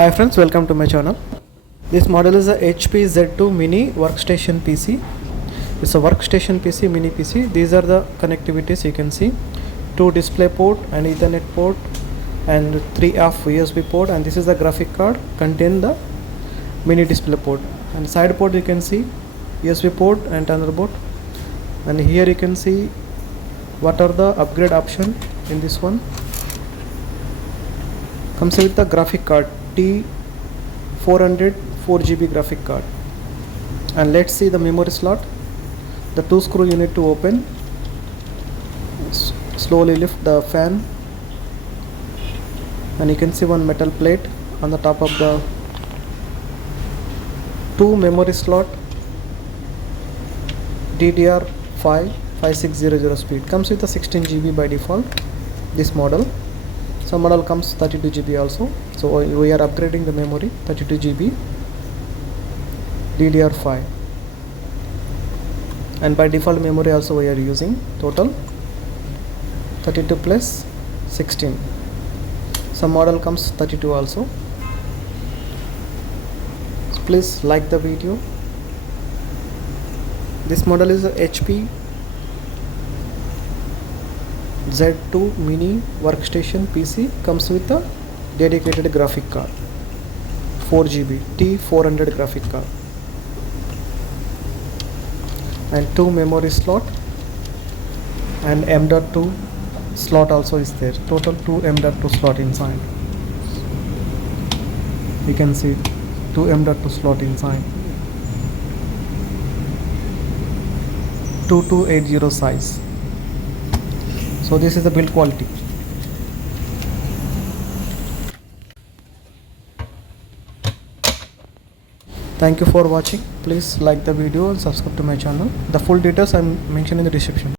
Hi friends, welcome to my channel. This model is a HP Z2 mini workstation PC. It's a workstation PC, mini PC. These are the connectivities you can see. 2 display port, an Ethernet port and 3 off USB port, and this is the graphic card contain the mini display port. And side port you can see USB port and Thunderbolt. And here you can see what are the upgrade option in this one. Comes with the graphic card T400 4GB graphic card. And let's see the memory slot. The 2 screw you need to open. Slowly lift the fan and you can see one metal plate on the top of the 2 memory slot. DDR5 5600 speed. Comes with a 16GB by default, this model. Some model comes 32GB also, so we are upgrading the memory 32GB DDR5, and by default memory also we are using total 32 plus 16. Some model comes 32 also. So please like the video. This model is a HP Z2 mini workstation PC. Comes with a dedicated graphic card, 4GB T400 graphic card, and 2 memory slot, and M.2 slot also is there. Total 2 M.2 slot inside. You can see 2 M.2 slot inside. 2280 size. So this is the build quality. Thank you for watching. Please like the video and subscribe to my channel. The full details I am mentioning in the description.